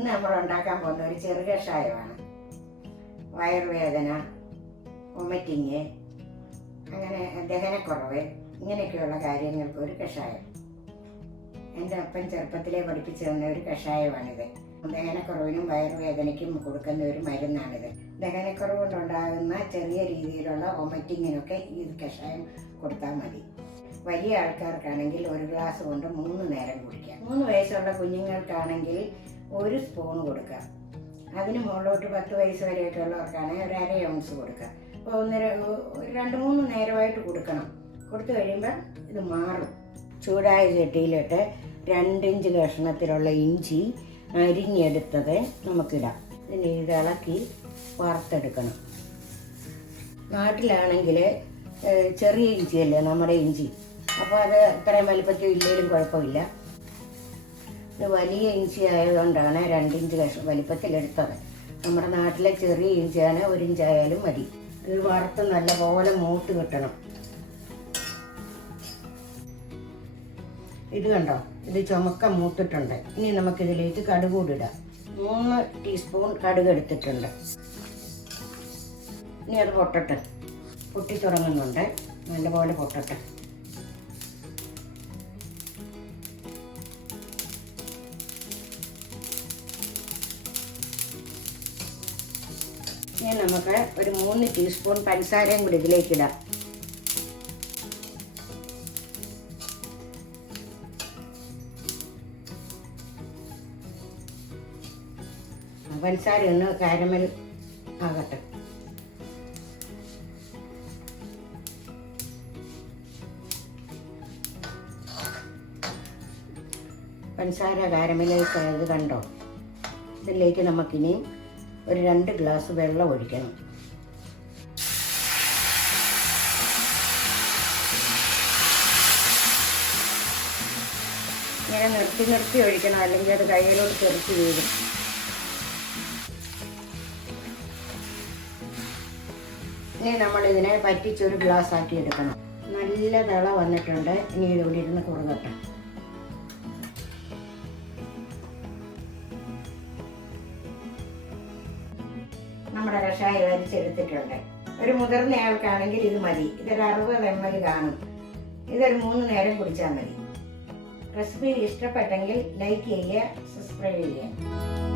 ഇന്ന് നമ്മൾ ഉണ്ടാക്കാൻ പോകുന്ന ഒരു ചെറു കഷായമാണ്. വയറുവേദന, വൊമിറ്റിങ്, അങ്ങനെ ദഹനക്കുറവ്, ഇങ്ങനെയൊക്കെയുള്ള കാര്യങ്ങൾക്ക് ഒരു കഷായം. എൻ്റെ അപ്പൻ ചെറുപ്പത്തിലേ പഠിപ്പിച്ചു തന്ന ഒരു കഷായമാണിത്. ദഹനക്കുറവിനും വയറുവേദനയ്ക്കും കൊടുക്കുന്ന ഒരു മരുന്നാണിത്. ദഹനക്കുറവ് കൊണ്ടുണ്ടാകുന്ന ചെറിയ രീതിയിലുള്ള വൊമിറ്റിങ്ങിനൊക്കെ ഈ കഷായം കൊടുത്താൽ മതി. വലിയ ആൾക്കാർക്കാണെങ്കിൽ 1 ഗ്ലാസ് കൊണ്ട് 3 നേരം കുടിക്കാം. 3 വയസ്സുള്ള കുഞ്ഞുങ്ങൾക്കാണെങ്കിൽ 1 സ്പൂൺ കൊടുക്കാം. അതിന് മുകളിലോട്ട് 10 വയസ്സ് വരെയൊക്കെ ഉള്ളവർക്കാണെങ്കിൽ ഒരു 1/2 ഔൺസ് കൊടുക്കാം. അപ്പോൾ 2-3 നേരമായിട്ട് കൊടുക്കണം. കൊടുത്തു കഴിയുമ്പോൾ ഇത് മാറും. ചൂടായ ചട്ടിയിലിട്ട് 2 ഇഞ്ച് കഷ്ണത്തിലുള്ള ഇഞ്ചി അരിഞ്ഞെടുത്തത് നമുക്കിടാം. ഇതിന് ഇളക്കി വറുത്തെടുക്കണം. നാട്ടിലാണെങ്കിൽ ചെറിയ ഇഞ്ചിയല്ലേ നമ്മുടെ ഇഞ്ചി, അപ്പോൾ അത് ഇത്രയും വലിപ്പത്തിൽ ഇല്ലെങ്കിലും കുഴപ്പമില്ല. ഇത് വലിയ ഇഞ്ചി ആയതുകൊണ്ടാണ് 2 ഇഞ്ച് വലിപ്പത്തിലെടുത്തത്. നമ്മുടെ നാട്ടിലെ ചെറിയ ഇഞ്ചിയാണ് 1 ഇഞ്ചായാലും മതി. ഇത് വറുത്ത് നല്ലപോലെ മൂത്ത് കിട്ടണം. ഇത് കണ്ടോ, ഇത് ചുമക്ക മൂത്തിട്ടുണ്ട്. ഇനി നമുക്കിതിലേക്ക് കടുക് കൂടി ഇടാം. 3 ടീസ്പൂൺ കടുക് എടുത്തിട്ടുണ്ട്. ഇനി അത് പൊട്ടട്ടെ. പൊട്ടി തുടങ്ങുന്നുണ്ട്. നല്ലപോലെ പൊട്ടട്ടെ. ഇനി നമുക്ക് ഒരു 3 ടീസ്പൂൺ പഞ്ചസാരയും കൂടി ഇതിലേക്കിടാം. പഞ്ചസാര ഒന്ന് കാരമൽ ആകട്ടെ. പഞ്ചസാര കാരമലേക്ക് ആയത് കണ്ടോ. ഇതിലേക്ക് നമുക്കിനിയും ഒരു 2 ഗ്ലാസ് വെള്ളം ഒഴിക്കണം. ഇങ്ങനെ നിർത്തി ഒഴിക്കണം, അല്ലെങ്കിൽ അത് കയ്യിലോട്ട് തെറിച്ച് വീഴും. ഇനി നമ്മളിതിനെ പറ്റിച്ചൊരു ഗ്ലാസ് ആക്കി എടുക്കണം. നല്ല തിള വന്നിട്ടുണ്ട്. ഇനി ഇതിവിടെ ഇരുന്ന് കുറുകട്ടെ. നമ്മുടെ കഷായം അരിച്ചെടുത്തിട്ടുണ്ട്. ഒരു മുതിർന്ന ആൾക്കാണെങ്കിൽ ഇത് മതി. ഇതൊരു 60 ml കാണും. ഇതൊരു 3 നേരം കുടിച്ചാൽ മതി. റെസിപ്പി ഇഷ്ടപ്പെട്ടെങ്കിൽ ലൈക്ക് ചെയ്യുക, സബ്സ്ക്രൈബ് ചെയ്യുക.